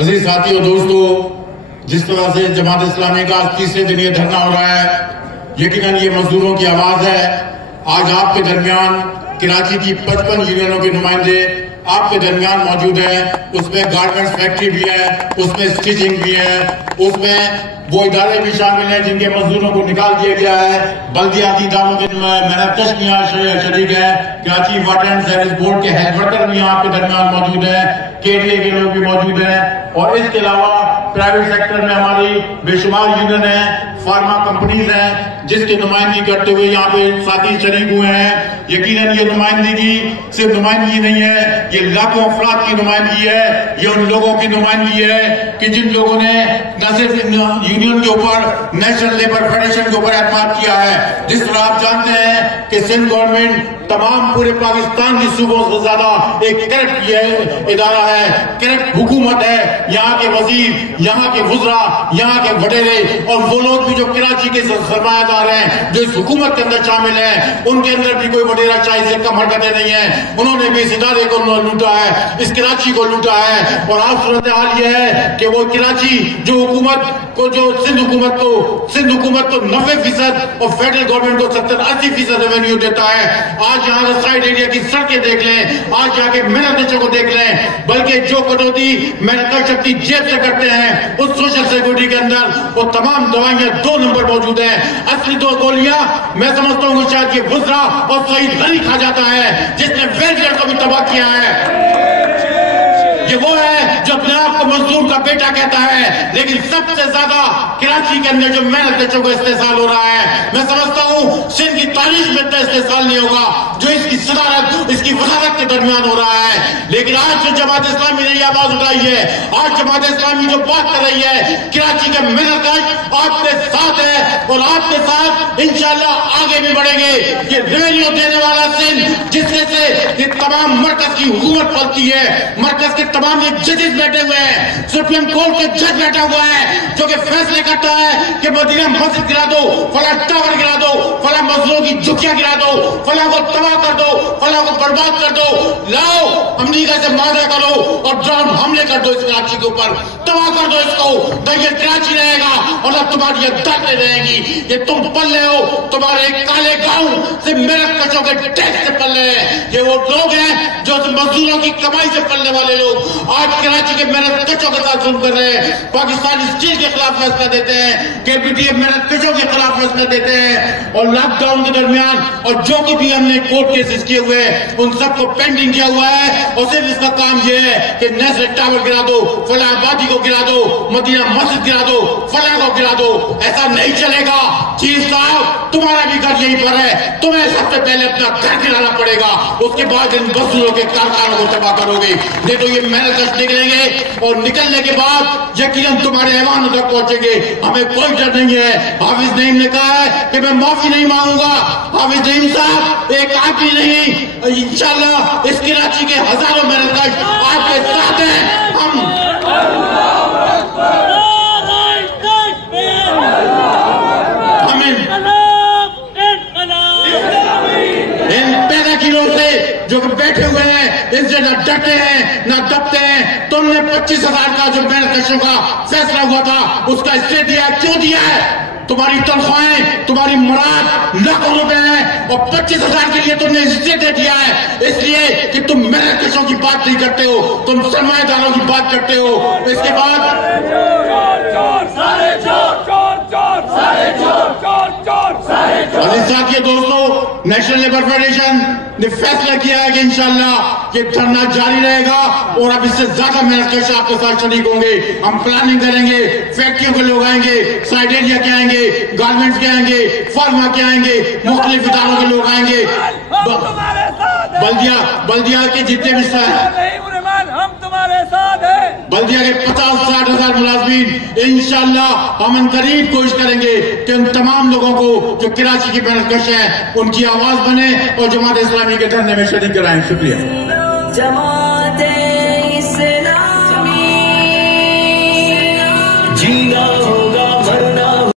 عزیز ساتھیوں دوستو، جس طرح سے جماعت اسلامی کا تیسرے دن یہ دھرنا ہو رہا ہے، یقیناً یہ مزدوروں کی آواز ہے۔ آج آپ کے درمیان کراچی کی 55 یونینوں کے نمائندے آپ کے درمیان موجود ہیں۔ اس میں گارمنٹس فیکٹری بھی ہے، اس میں سٹیچنگ بھی ہے، اس میں وہ ادارے بھی شامل ہیں جن کے مزدوروں کو نکال دیا گیا ہے۔ بلدیاتی اداروں کے محنت کش بھی یہاں شریک ہے۔ Karachi water and sewerage board کے ہیڈ ورکر بھی آپ کے درمیان موجود ہیں، KDA کے لوگ بھی موجود ہیں، اور اس کے علاوہ پرائیویٹ سیکٹر میں ہماری بے شمار یونین ہیں، فارما کمپنیز ہیں جس کی نمائندگی کرتے ہوئے یہاں پہ ساتھی شریک ہوئے ہیں۔ یقیناً یہ نمائندگی صرف نمائندگی نہیں ہے، یہ لاکھوں افراد کی نمائندگی ہے، یہ ان لوگوں کی نمائندگی ہے کہ جن لوگوں نے نہ صرف یونین کے اوپر، نیشنل لیبر فیڈریشن کے اوپر اعتماد کیا ہے۔ جس طرح آپ جانتے ہیں کہ سندھ گورنمنٹ تمام پورے پاکستان کی صوبوں سے زیادہ ایک کرپٹ ادارہ ہے، کرپٹ حکومت ہے۔ یہاں کے وزیر، یہاں کے وزراء، یہاں کے وڈیرے اور وہ لوگ بھی جو کراچی کے سرمایہ دار ہیں جو اس حکومت کے اندر شامل ہیں، ان کے اندر بھی کوئی وڈیرا چاہے سے کم حرکتیں نہیں ہیں۔ انہوں نے بھی اس ادارے کو لوٹا ہے، اس کراچی کو لوٹا ہے، اور آپ صورتحال یہ ہے کہ وہ کراچی جو حکومت کو، جو سندھ حکومت کو 90% اور فیڈرل گورنمنٹ کو 70-80% ریونیو دیتا ہے۔ آج یہاں کا سائڈ ایریا کی سڑکیں دیکھ لیں، آج یہاں کے محنتوں کو دیکھ لیں، بلکہ جو کٹوتی محنت شکتی جیب سے کرتے ہیں اس سوشل سیکورٹی کے اندر وہ تمام دوائیاں 2 نمبر موجود ہیں۔ اصلی 2 گولیاں میں سمجھتا ہوں کہ شاید یہ وزراء اور سعید غنی کھا جاتا ہے جس نے ویلفیئر کو بھی تباہ کیا ہے۔ یہ وہ ہے جو اپنے آپ کو مزدور کا بیٹا کہتا ہے، لیکن سب سے زیادہ کراچی کے اندر جو محنت بچوں کو استحصال ہو رہا ہے، میں سمجھتا ہوں سندھ کی تاریخ میں اتنا استحصال نہیں ہوگا جو اس کی صدارت، اس کی وزارت کے درمیان ہو رہا ہے۔ لیکن آج جو جماعت اسلامی نے یہ آواز اٹھائی ہے، آج جماعت اسلامی جو بات کر رہی ہے، کراچی کے محنت آپ کے ساتھ ہے اور آپ کے ساتھ انشاءاللہ آگے بھی بڑھیں گے۔ یہ ریونیو دینے والا سندھ جس سے یہ تمام مرکز کی حکومت پلتی ہے، مرکز کے تمام یہ ججز بیٹھے ہوئے ہیں، سپریم کورٹ کے جج بیٹھا ہوا ہے جو کہ فیصلے کرتا ہے کہ مدینہ مسجد گرا دو، فلاں ٹاور گرا دو، فلاں مزدوروں کی جھکیاں گرا دو، فلاں کو تباہ کر دو، فلاں کو برباد کر دو، لاؤ امریکہ سے معاہدہ کرو اور ڈرون حملے کر دو اس کراچی کے اوپر، تباہ کر دو اس کو، تو یہ کراچی رہے گا اور اب تمہاری یہ دھرتے رہے گی۔ یہ تم پلے ہو، تمہارے کالے گاؤں سے محنت کشوں کے ٹیکس سے پلے ہیں، یہ وہ لوگ ہیں جو مزدوروں کی کمائی سے پلنے والے لوگ آج کراچی کے محنت کشوں کے ساتھ ظلم کر رہے ہیں، پاکستانی اسٹیل کے خلاف فیصلہ دیتے ہیں، KPTF محنت کشوں کے خلاف فیصلہ دیتے ہیں، اور لاک ڈاؤن کے درمیان اور جو بھی ہم نے کورٹ کیسز کیے ہوئے ان سب کو پینڈنگ کیا ہوا ہے، اور صرف اس کا کام یہ ہے کہ نیشنل ٹاور گرا دو، فلاں آبادی کو گرا دو، مدینہ مسجد گرا دو، فلاں کو گرا دو۔ ایسا نہیں چلے گا چیف صاحب، تمہارا بھی گھر یہیں پر ہے، تمہیں سب سے پہلے اپنا گھر گرانا پڑے گا، اس کے بعد ان مزدوروں کے کارخانوں کو تباہ کرو گے، نہیں تو یہ محنت کش نکلیں گے اور نکلنے کے بعد یقیناً تمہارے ایوانوں تک پہنچیں گے۔ ہمیں کوئی ڈر نہیں ہے۔ حافظ نعیم نے کہا ہے کہ میں معافی نہیں مانگوں گا۔ حافظ نعیم صاحب ایک آپ ہی نہیں، انشاءاللہ اس کراچی کے ہزاروں محنت کش آپ کے ساتھ ہیں۔ ہم ان پیدا کیوں سے جو بیٹھے ہوئے ہیں ان سے نہ ڈرتے ہیں نہ دبتے ہیں۔ تم نے 25,000 کا جو محنت کشوں کا فیصلہ ہوا تھا اس کا اسٹے دیا، کیوں دیا ہے؟ تمہاری تنخواہیں، تمہاری مراد لاکھوں روپے ہیں اور 25,000 کے لیے تم نے اسٹے دے دیا ہے، اس لیے کہ تم محنت کشوں کی بات نہیں کرتے ہو، تم سرمایہ داروں کی بات کرتے ہو۔ اس کے بعد ساتھیو دوستو، نیشنل لیبر فیڈریشن نے فیصلہ کیا ہے کہ انشاءاللہ یہ دھرنا جاری رہے گا اور اب اس سے زیادہ محنت کش آپ کے ساتھ شریک ہوں گے۔ ہم پلاننگ کریں گے، فیکٹریوں کے لوگ آئیں گے، سائڈ ایریا کے آئیں گے، گارمنٹس کے آئیں گے، فارما کے آئیں گے، مختلف اداروں کے لوگ آئیں گے، بلدیہ کے جتنے بھی ہم تمہارے ساتھ ہیں، بلدیہ کے 50-60 ہزار ملازمین انشاءاللہ ہم ان قریب کوشش کریں گے کہ ان تمام لوگوں کو جو کراچی کی محنت کش ہیں ان کی آواز بنے اور جماعت اسلامی کے دھرنے میں شریک کرائیں۔ شکریہ۔